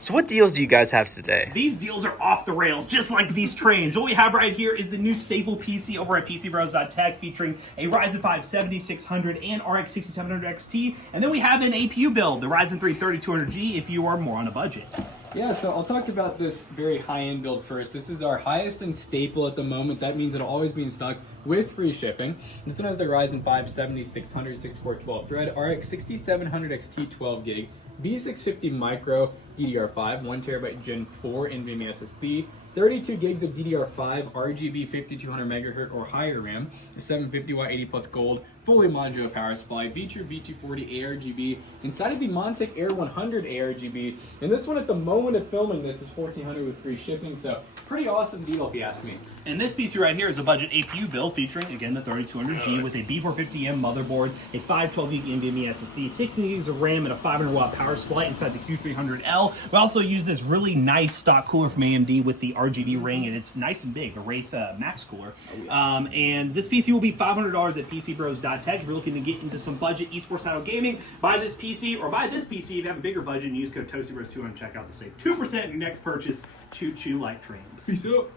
So what deals do you guys have today? These deals are off the rails, just like these trains. What we have right here is the new staple PC over at PCBros.tech, featuring a Ryzen 5 7600 and RX 6700 XT. And then we have an APU build, the Ryzen 3 3200G, if you are more on a budget. Yeah, so I'll talk about this very high-end build first. This is our highest and staple at the moment. That means it'll always be in stock with free shipping. This one has the Ryzen 5 7600 6412 thread, RX 6700 XT 12 gig, B650 micro DDR5, 1TB Gen 4 NVMe SSD, 32 gigs of DDR5 RGB 5200 MHz or higher RAM, a 750 watt 80 plus gold, fully modular power supply, feature V240 ARGB, inside of the Montec Air 100 ARGB, and this one at the moment of filming this is $1,400 with free shipping, so pretty awesome deal if you ask me. And this PC right here is a budget APU build featuring, again, the 3200G with a B450M motherboard, a 512 gig NVMe SSD, 16 gigs of RAM, and a 500 watt power supply inside the Q300L. We also use this really nice stock cooler from AMD with the RGB ring, and it's nice and big, the Wraith Max cooler. And this PC will be $500 at PCBros.tech. If you're looking to get into some budget esports style gaming, buy this PC, or buy this PC if you have a bigger budget and use code ToastyBros2 on checkout to save 2% on your next purchase. Choo choo like trains. Peace out.